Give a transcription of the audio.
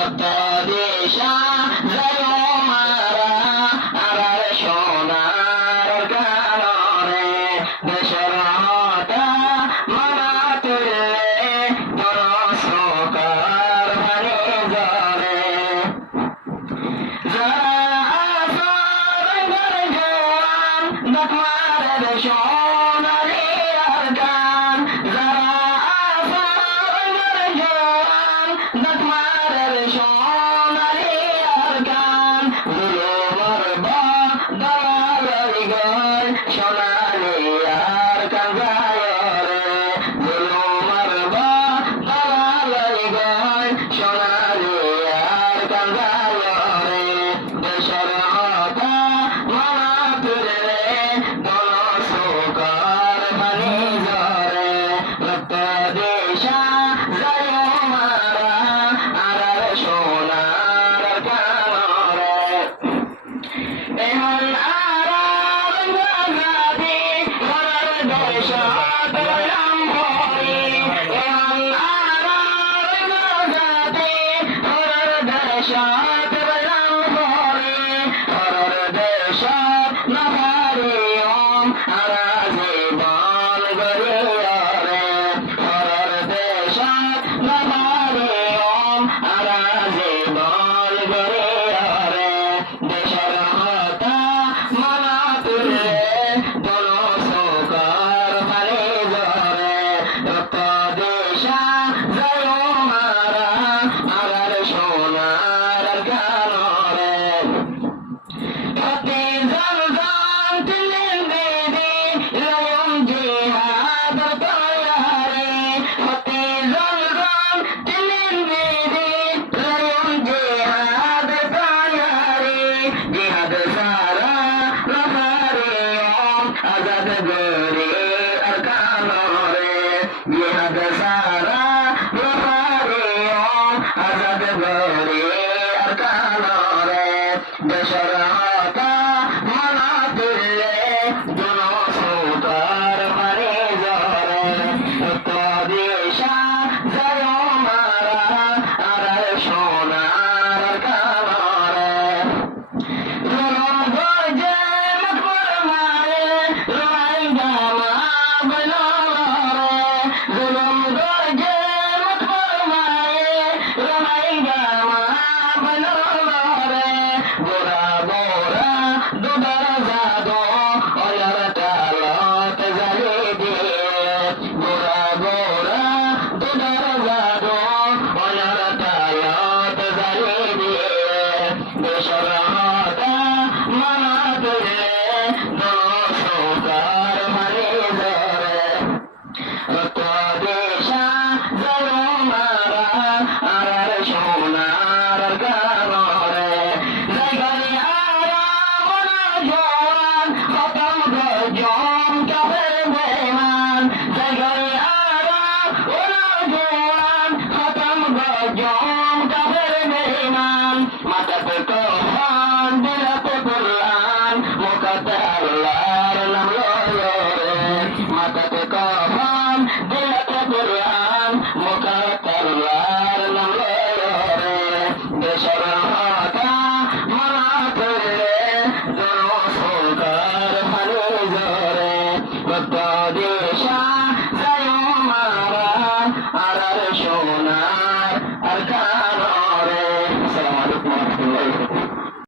রক্ত দিশা যায় মারা আর সোনার কানরে দেশের হতা মানা তুলে বড় সকার ভানে জরে সোনালি আর গান যারা আসার জোয়ান দতমারের সোনালি আর গান জুলুমর দালাল গয় সোনালি আর গান গায় রে জুলুমর দালাল গয় সোনালি আর গান গায় রে দেশের হতা মানা তুলে দেশের হতা মানা তুলে জনসৌকার ভারে জরে রক্ত দিশা যায় মারা আর সোনার কানরে জনম গর্জে মকবর মায়ে রোয়াই গামা বলো রে জনম গর্জে মকবর মায়ে রোয়াই গামা বলো রে গোরা গোরা দুধর জাদো অয়ার তালত জালি দিয়ে গোরা গোরা দুধর জাদো অয়ার তালত জালি দিয়ে দেশের হতা মানা তুলে দশকার ভারে জরে রক্ত দিশা যায় মারা আর সোনার কানরে জায়গায় আরামনা জোয়ান খতম গজম কাফের বেঈমান জায়গায় আরামনা জোয়ান খতম গজম কাফের বেঈমান মাথাতে কফন দিলাতে কুরআন মুখতে আল্লাহর নাম লয়ে রে মাথাতে কফন দিলাতে কুরআন মুখতে আল্লাহর নাম লয়ে রে দেশের হতা মানা তুলে জনসৌকার ভারে জরে রক্ত দিশা যায় মারা আর সোনার আর কানরে। আসসালামু আলাইকুম ওয়া রাহমাতুল্লাহি ওয়া বারাকাতুহু।